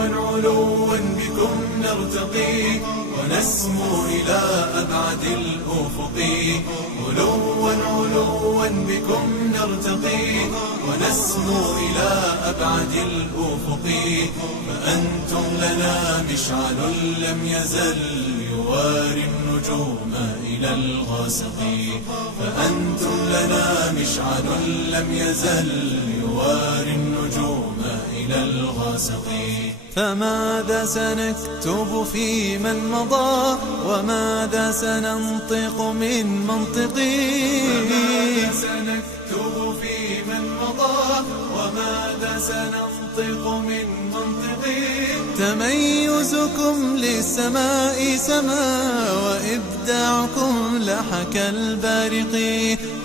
علوا بكم نرتقي ونسمو إلى أبعد الأفق. علوا بكم نرتقي ونسمو إلى أبعد الأفق. فأنتم لنا مشعل لم يزل يواري النجوم إلى الغاسق. فأنتم لنا مشعل لم يزل يواري النجوم إلى الغاسق. فماذا سنكتب في من مضى وماذا سننطق من منطقي؟ فماذا سنكتب في من مضى وماذا سننطق من منطقي؟ تميزكم للسماء سما وإبداعكم لحك البارق.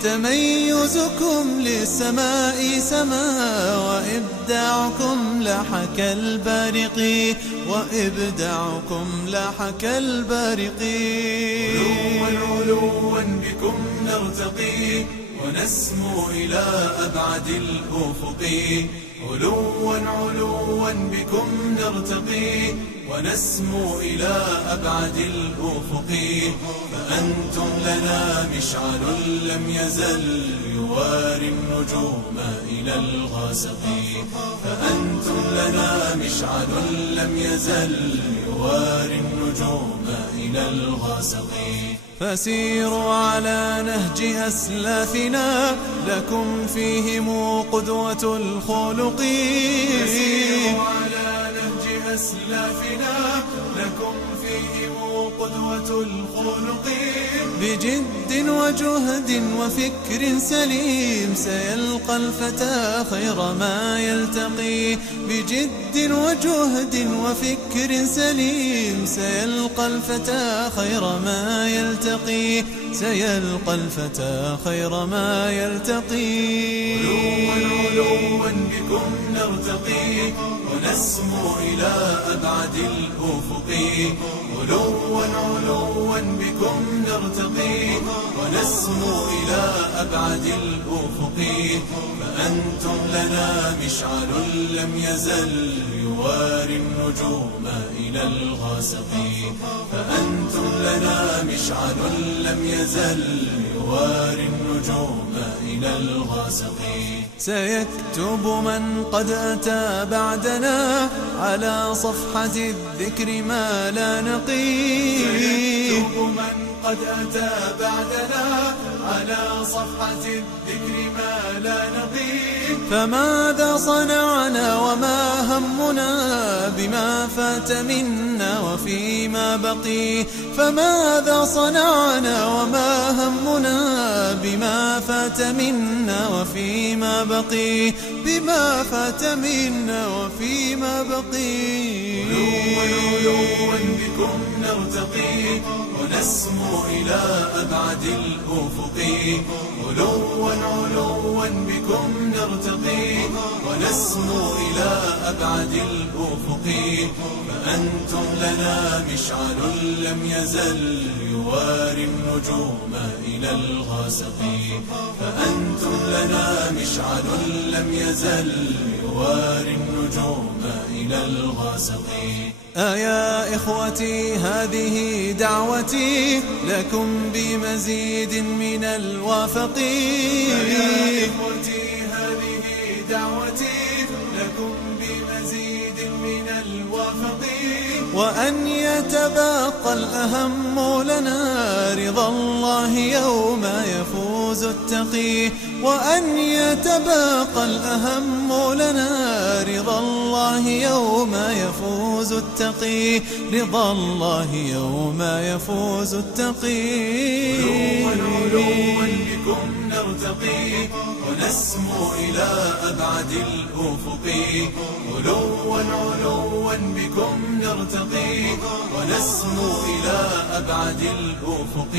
تميزكم للسماء سما وإبداعكم لحك البارق. وإبداعكم لحك البارق. علوا بكم نرتقي ونسمو إلى أبعد الأفق. علوا بكم نرتقي ونسمو إلى أبعد الأفق. فأنتم لنا مشعل لم يزل يواري النجوم إلى الغاسق. فأنتم لنا مشعل لم يزل يواري النجوم إلى الغاسق. فسيروا على نهج أسلافنا لكم فيهم قدوة الخلق. فسيروا على نهج أسلافنا لكم فيهم قدوة الخلق. بجد وجهد وفكر سليم سيلقى الفتى خير ما يلتقي. بجد وجهد وفكر سليم سيلقى الفتى خير ما يلتقي. سيلقى الفتى خير ما يلتقي. علوا بكم نرتقي ونسمو إلى أبعد الأفق. علوا بكم نرتقي ونسمو إلى أبعد الأفق. فأنتم لنا مشعل لم يزل يواري النجوم إلى الغاسق. فأنتم لنا مشعل لم يزل يواري النجوم إلى الغاسق. سيكتب من قد أتى بعدنا على صفحة الذكر ما لا نقي. سيكتب من قد أتى بعدنا على صفحة الذكر ما لا نقي. فماذا صنعنا وما همنا بما فات منا وفيما بقي. فماذا صنعنا وما همنا بما فات منا وفيما بقي. بما فات منا وفيما بقي. علوا بكم نرتقي ونسمو إلى أبعد الأفق. علوا بكم نرتقي ونسمو إلى أبعد الأفق. فأنتم لنا مشعل لم يزل يواري النجوم إلى الغاسق. فأنتم لنا مشعل لم يزل يواري النجوم إلى الغاسق. يا إخوتي هذه دعوتي لكم بمزيد من الوافق. يا إخوتي هذه دعوتي لكم بمزيد من الوافق. وأن يتبقى الأهم لنا رضا الله يوم يفوز التقي. وأن يتبقى الأهم لنا رضا الله يوم يفوز التقي. رضا الله يوم يفوز التقي. علوا بكم نرتقي ونسمو إلى أبعد الأفق. علوا بكم نرتقي ونسمو إلى أبعد الأفق.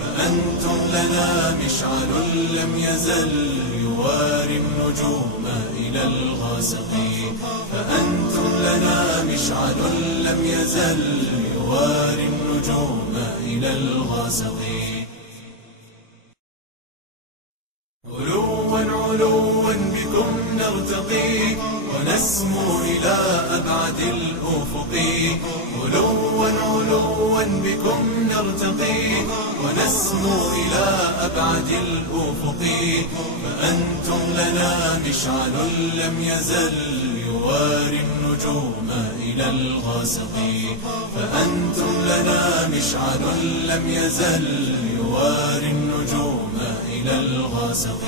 فأنتم لنا مشعل لم يزل يواري النجوم إلى الغاسق. فأنتم لنا مشعل لم يزل يواري النجوم إلى الغاسق. علوا علوا بكم نرتقي ونسمو إلى أبعد الأفق. علوا بكم نرتقي ونسمو إلى أبعد الأفق. فأنتم لنا مشعل لم يزل يواري النجوم إلى الغاسق. فأنتم لنا مشعل لم يزل يواري النجوم إلى الغاسق.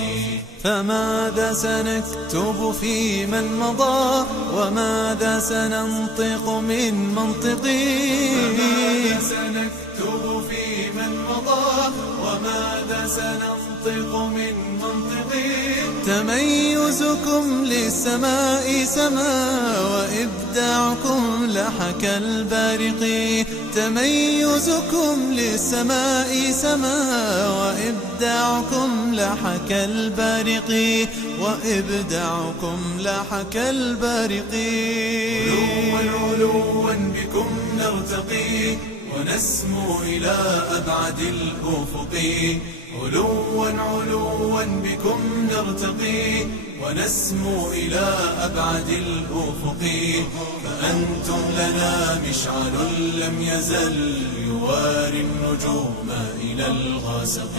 فماذا سنكتب في من مضى وماذا سننطق من منطقي؟ فماذا سنكتب في من مضى وماذا سننطق من منطقي؟ تميزكم للسماء سما وإبداعكم لحك البارق. تميزكم للسماء سما وإبداعكم لحك البارق. وإبداعكم لحك البارق. علوا بكم نرتقي ونسمو إلى أبعد الأفق. علوا بكم نرتقي ونسمو إلى أبعد الأفق. فأنتم لنا مشعل لم يزل يواري النجوم إلى الغاسق.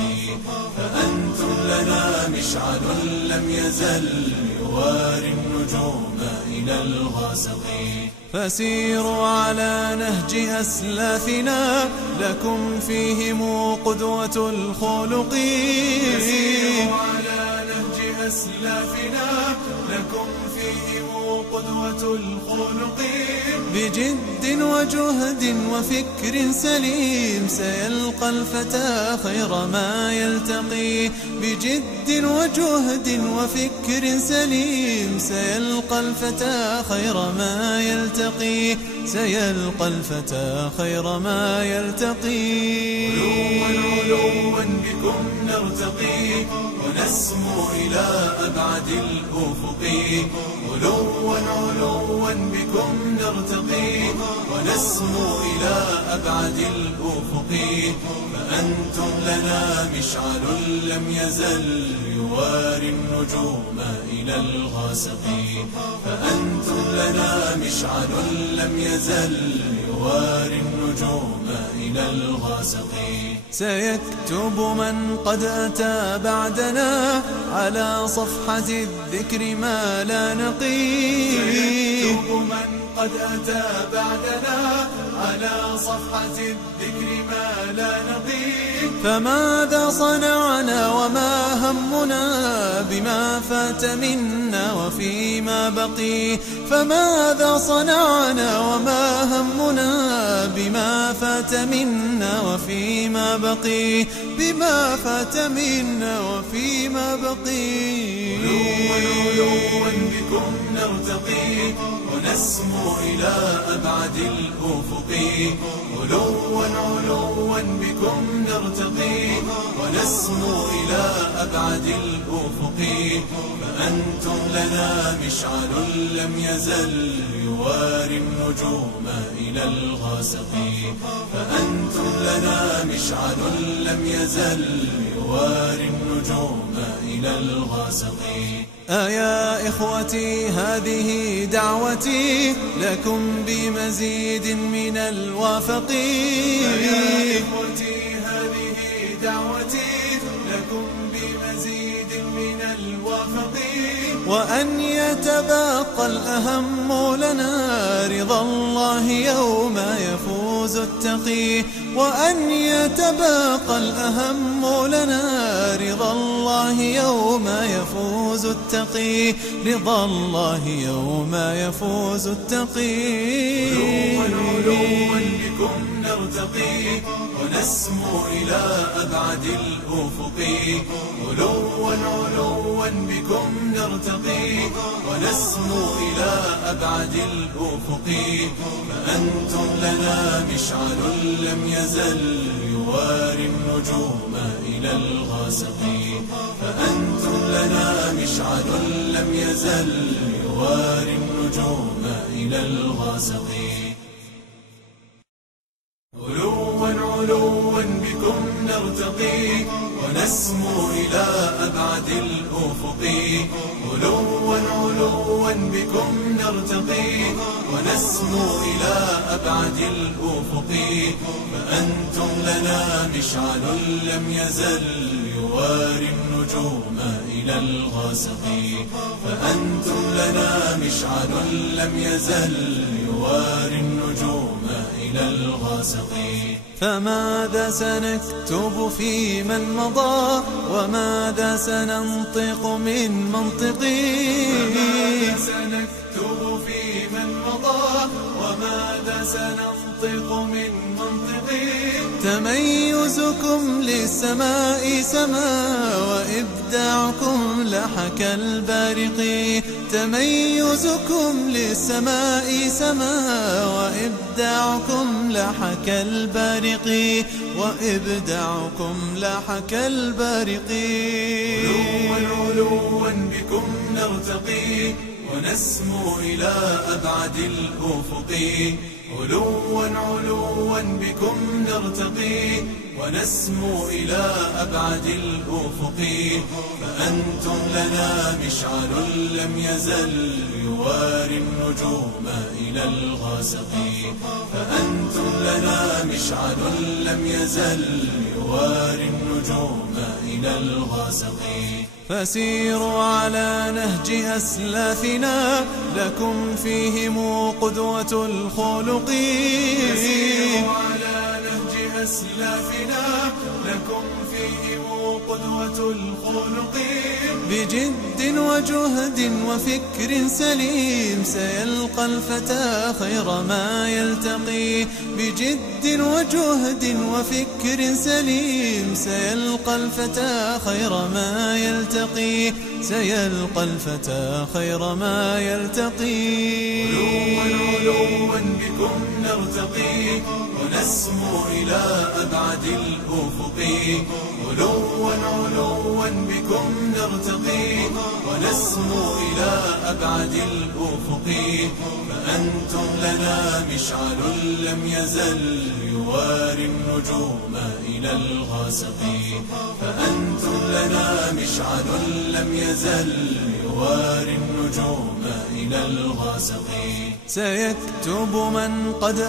فأنتم لنا مشعل لم يزل يواري النجوم إلى الغاسق. فسيروا على نهج أسلافنا لكم فيهم قدوة الخلق. فسيروا على نهج أسلافنا لكم فيهم قدوة الخلق. بجد وجهد وفكر سليم سيلقى الفتى خير ما يلتقي. بجد وجهد وفكر سليم سيلقى الفتى خير ما يلتقي. سيلقى الفتى خير ما يلتقي. علوا بكم نرتقي ونسمو إلى أبعد الأفق. علوا بكم نرتقي ونسمو إلى أبعد الأفق. فأنتم لنا مشعل لم يزل يواري النجوم إلى الغاسق. فأنتم لنا مشعل لم يزل يواري النجوم إلى الغاسق. سيكتب من قد أتى بعدنا على صفحة الذكر ما لا نقي. سيكتب من قد أتى بعدنا على صفحة الذكر ما لا نقي. فماذا صنعنا وما همنا بما فات منا وفيما بقي. فماذا صنعنا وما همنا بما فات منا وفيما بقي. بما فات منا وفيما بقي. علوا بكم نرتقي ونسمو إلى أبعد الأفق. علوا بكم نرتقي ونسمو إلى أبعد الأفق. فأنتم لنا مشعل لم يزل يواري النجوم إلى الغاسق. فأنتم لنا مشعل لم يزل يواري النجوم إلى الغاسق. يا إخوتي هذه دعوتي لكم بمزيد من الوافق. يا إخوتي هذه دعوتي لكم بمزيد من الوافق. وأن يتبقى الأهم لنا رضا الله يوم يفوز التقي. وأن يتبقى الأهم لنا رضا الله يوم يفوز التقي. رضا الله يوم يفوز التقي. علوا بكم نرتقي ونسمو إلى أبعد الأفق. علوا بكم نرتقي ونسمو إلى أبعد الأفق. فأنتم لنا مشعل لم يزل يواري النجوم إلى الغاسق. فأنتم لنا مشعل لم يزل يواري النجوم إلى الغاسق. علوا بكم نرتقي ونسمو إلى أبعد الأفق. علوا علوا بكم نرتقي ونسمو إلى أبعد الأفق. فأنتم لنا مشعل لم يزل يواري النجوم إلى الغسق. فأنتم لنا مشعل لم يزل يواري النجوم إلى الغسق. فماذا سنكتب في من مضى وماذا سننطق من منطقي؟ فماذا سنكتب في من مضى وماذا سننطق من منطقي؟ تميزكم للسماء سما وإبداعكم لحك البارق. تميزكم للسماء سما وإبداعكم لحك البارق. وإبداعكم لحك البارق. علوا علوا بكم نرتقي ونسمو إلى أبعد الأفق. علوا علوا بكم نرتقي ونسمو إلى أبعد الأفق. فأنتم لنا مشعل لم يزل يواري النجوم إلى الغسق. فأنتم لنا مشعل لم يزل يواري النجوم إلى الغسق. فسيروا على نهج أسلافنا لكم فيهم قدوة الخلق. فسيروا على نهج أسلافنا لكم فيهم قدوة الخلق. بجد وجهد وفكر سليم سيلقى الفتى خير ما يلتقي. بجد وجهد وفكر سليم سيلقى الفتى خير ما يلتقي. سيلقى الفتى خير ما يلتقي. علوا علوا بكم نرتقي ونسمو إلى أبعد الأفق. علوا علوا بكم نرتقي ونسمو إلى أبعد الأفق. فأنتم لنا مشعل لم يزل يواري النجوم إلى الغسق. فأنتم لنا مشعل لم يزل يواري النجوم إلى الغسق. سيكتب من قد